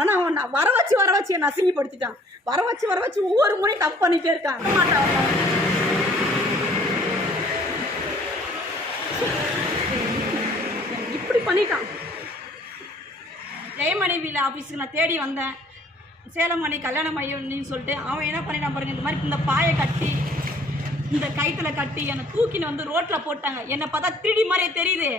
ஆனால் அவன் நான் வர வச்சு வர வச்சு என்னை அசிங்கப்படுத்திட்டான். வர வச்சு வர வச்சு ஒவ்வொரு முறையும் தப்பு பண்ணிட்டே இருக்கான். மாட்டான் இப்படி பண்ணிட்டான். ஜெயமணிவியில் ஆஃபீஸுக்கு நான் தேடி வந்தேன். சேலம் மணி கல்யாண மையம்னு சொல்லிட்டு அவன் என்ன பண்ணிட்டான் பாருங்க இந்த மாதிரி இந்த பாயை கட்டி இந்த கயிற்றுல கட்டி என்னை தூக்கின்னு வந்து ரோட்டில் போட்டாங்க. என்னை பார்த்தா திருடி மாதிரியே தெரியுது.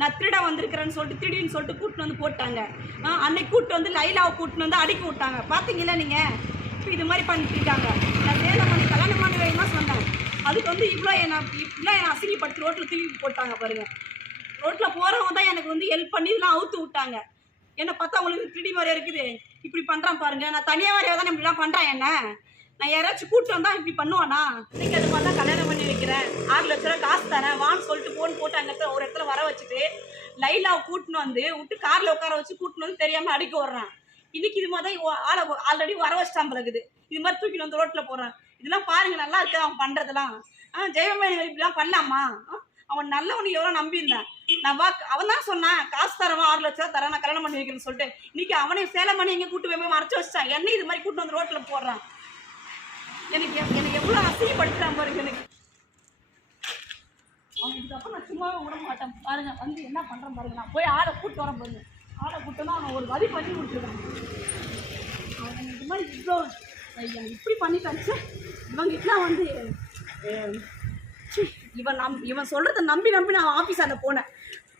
நான் திருட வந்திருக்கிறேன்னு சொல்லிட்டு திடீர்னு சொல்லிட்டு கூட்டின்னு வந்து போட்டாங்க. ஆ அன்னைக்கு கூட்டு வந்து லைலாவை கூட்டின்னு வந்து அடிக்க விட்டாங்க. பார்த்தீங்களா நீங்கள் இப்போ இது மாதிரி பண்ணிட்டுருக்காங்க நான் சேலமணி கல்யாணம் பண்ண வேணுமா சொன்னேன். அதுக்கு வந்து இவ்வளோ என்னை இவ்வளோ என்னை அசிங்கப்படுத்தி ரோட்டில் தூக்கி போட்டாங்க பாருங்கள் ரோட்டில் போகிறவங்க தான் எனக்கு வந்து ஹெல்ப் பண்ணி இதெல்லாம் அவுத்து விட்டாங்க. என்னை பார்த்தா உங்களுக்கு திருடி மாதிரியா இருக்குது. இப்படி பண்ணுறான் பாருங்கள் நான் தனியாக வரையாக தானே இப்படிலாம் பண்ணுறேன் என்ன? நான் யாராச்சும் கூப்பிட்டு வந்தா இப்படி பண்ணுவானா? இன்னைக்கு அது மாதிரி தான் கல்யாணம் பண்ணி வைக்கிறேன். ஆறு லட்ச ரூபா காசு தரேன். வான்னு சொல்லிட்டு ஃபோன் போட்டு அங்கே ஒரு இடத்துல வர வச்சுட்டு லைலாவை கூட்டின்னு வந்து விட்டு காரில் உட்கார வச்சு கூட்டின்னு வந்து தெரியாமல் அடிக்க விட்றான் இன்னைக்கு இது மாதிரி தான் ஆளை ஆல்ரெடி வர வச்சிட்டான் இருக்குது இது மாதிரி தூக்கிட்டு வந்து ரோட்டில் போகிறான் இதெல்லாம் பாருங்க நல்லா இருக்கு அவன் பண்ணுறதெல்லாம் ஆ ஜெயமேனி இப்படிலாம் பண்ணலாமா? ஆ? அவன் நல்லவனுக்கு எவ்வளோ நம்பியிருந்தேன். நான் வா அவன் தான் சொன்னான் காசு தரவன் ஆறு லட்ச ரூபா தரேன் நான் கல்யாணம் பண்ணி வைக்கிறேன்னு சொல்லிட்டு. இன்னைக்கு அவனை சேலம் பண்ணி எங்கே கூட்டு போய் போய் மறைச்சு வச்சிட்டான். என்ன இது மாதிரி கூட்டு வந்து ரோட்டில் போடுறான். எனக்கு எனக்கு எவ்வளோ அசிங்கப்படுத்துறான் பாருங்க எனக்கு. அவனுக்கு இதுக்கப்புறம் நான் சும்மாவே விட மாட்டேன். பாருங்க வந்து என்ன பண்ணுறேன் பாருங்க. நான் போய் ஆளை கூட்டு வரேன் பாருங்க. ஆளை கூட்டனா அவன் ஒரு வரி பண்ணி கொடுத்துருக்கான் அவன் இது மாதிரி இவ்வளோ எனக்கு இப்படி பண்ணி தச்சு இவங்கிட்டலாம் வந்து இவன் நம் இவன் சொல்கிறத நம்பி நம்பி நான் ஆஃபீஸாண்ட போனேன்.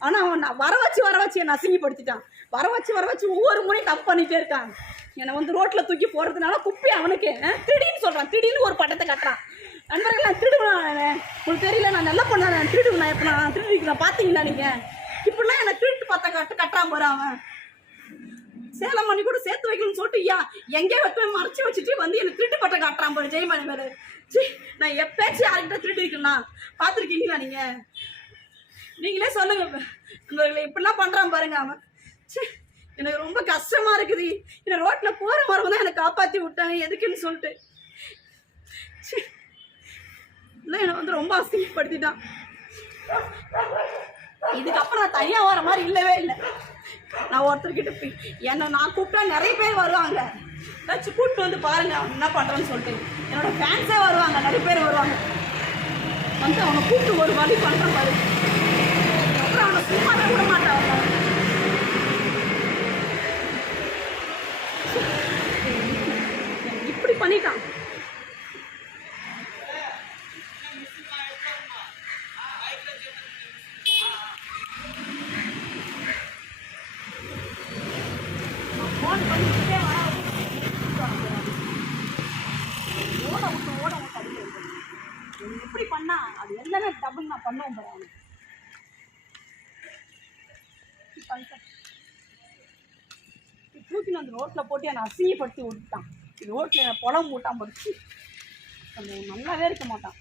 ஆனால் அவன் நான் வர வச்சு வர வச்சு என்னை அசிங்கப்படுத்திட்டான். வர வச்சு வர வச்சு ஒவ்வொரு முறையும் தப்பு பண்ணிட்டே இருக்கான் என்னை வந்து ரோட்டில் தூக்கி போகிறதுனால குப்பி அவனுக்கு திடீர்னு சொல்கிறான் திடீர்னு ஒரு பட்டத்தை கட்டுறான். நண்பர்கள் நான் திருடுவேன் உங்களுக்கு தெரியல நான் நல்லா பண்ணேன் நான் திருடுவேன் நான் நான் திருடிக்கிறேன் பார்த்தீங்களா நீங்கள் இப்படிலாம் என்னை திருட்டு பத்த கட்டு கட்டுறான் போகிறான் அவன். சேலம் பண்ணி கூட சேர்த்து வைக்கணும்னு சொல்லிட்டு ஐயா எங்கேயோ வைக்க மறைச்சு வச்சுட்டு வந்து எனக்கு திருட்டு பட்டம் காட்டுறான் பாரு ஜெயமணி மேலே. சி நான் எப்பயாச்சும் யார்கிட்ட திருட்டு இருக்கேன்னா பார்த்துருக்கீங்களா நீங்கள் நீங்களே சொல்லுங்க. இவர்களை இப்படிலாம் பண்ணுறான் பாருங்க அவன். ச்சே எனக்கு ரொம்ப கஷ்டமா இருக்குது. என்னை ரோட்டில் போகிற மரம் தான் என்னை காப்பாற்றி விட்டாங்க. எதுக்குன்னு சொல்லிட்டு. ச்சே இல்லை என்னை வந்து ரொம்ப அசிங்கப்படுத்திட்டான். இதுக்கப்புறம் நான் தனியாக வர மாதிரி இல்லவே இல்லை. நான் ஒருத்தர்கிட்ட போய் என்னை நான் கூப்பிட்டா நிறைய பேர் வருவாங்க. ஏதாச்சும் கூப்பிட்டு வந்து பாருங்க அவன் என்ன பண்ணுறான்னு சொல்லிட்டு. என்னோட ஃபேன்ஸே வருவாங்க நிறைய பேர் வருவாங்க. வந்து அவனை கூப்பிட்டு ஒரு வழி பண்ணுற பாரு வைக்கணும். இவன் எப்படி பண்ணா அது எல்லாமே டபுள் நான் பண்ணுவேன் பாரு அவனுக்கு இப்படி பண்ணிட்டேன். இப்படி தூக்கின்னு வந்து ரோட்டில் போட்டு என்னை அசிங்கப்படுத்தி விட்டுட்டான். இது ரோட்டில் என்னை புலம் போட்டான் படிச்சு நல்லாவே இருக்க மாட்டான்.